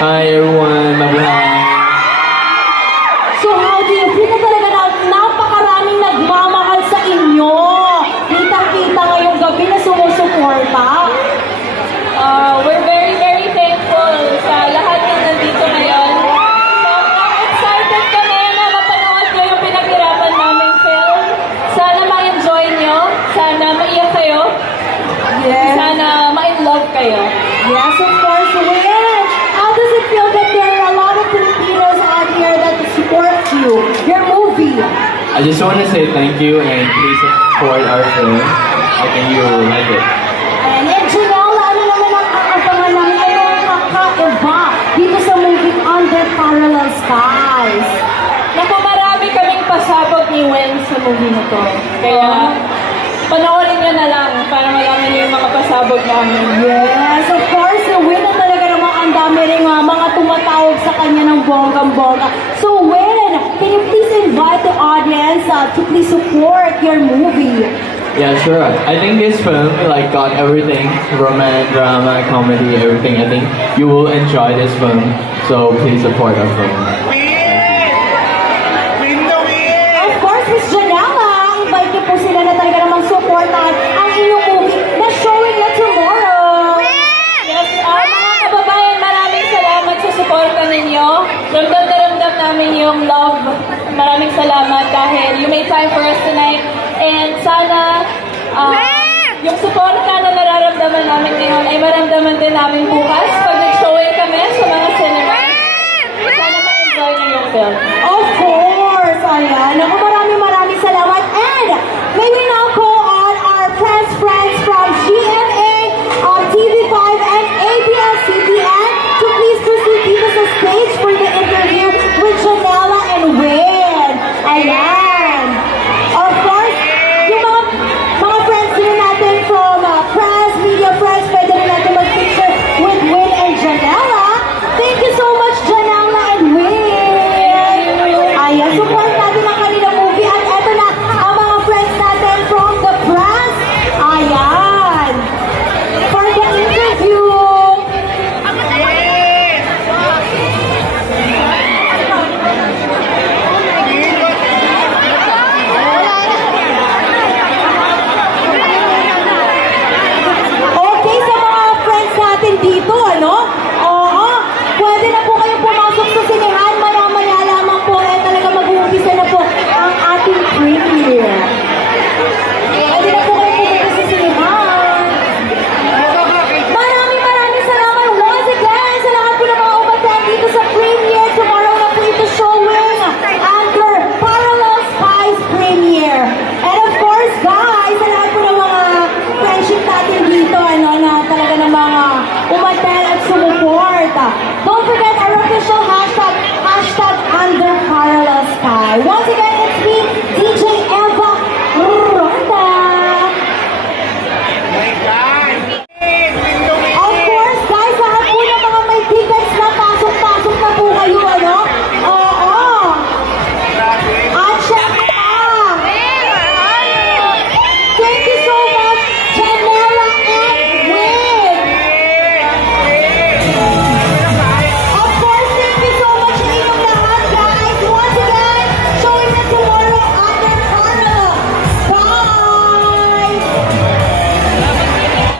Hi everyone, my bye. I just want to say thank you and please support our film. I think you will like it. And eh, Janelle, ano naman ang namin? Ano ang kakaiba dito sa movie Under Parallel Skies? Naku, marami kaming pasabog ni Wen sa movie na to. Kaya, panoorin nyo na lang para malaman nyo yung mga pasabog namin. Yes, of course, the win na talaga namang ang dami rin mga, mga tumatawag sa kanya ng bonggang-bongga. So, Win, audience uh, to please support your movie? Yeah, sure. I think this film like got everything, romance, drama, comedy, everything. I think you will enjoy this film. So please support our film. Of course, Miss Janela, invite niyo po sila na talaga namang supportan ang inyong movie na showing na tomorrow. Yes, ah, mga kababayan, maraming salamat sa suporta ninyo. Ramdam na ramdam namin yung love. Maraming salamat dahil you made time for us tonight. And sana ah, yung suporta na nararamdaman namin ngayon ay maramdaman din namin bukas pag nag-showing kami sa mga cinema. Sana ma-enjoy niyo yung film. Of Don't forget our official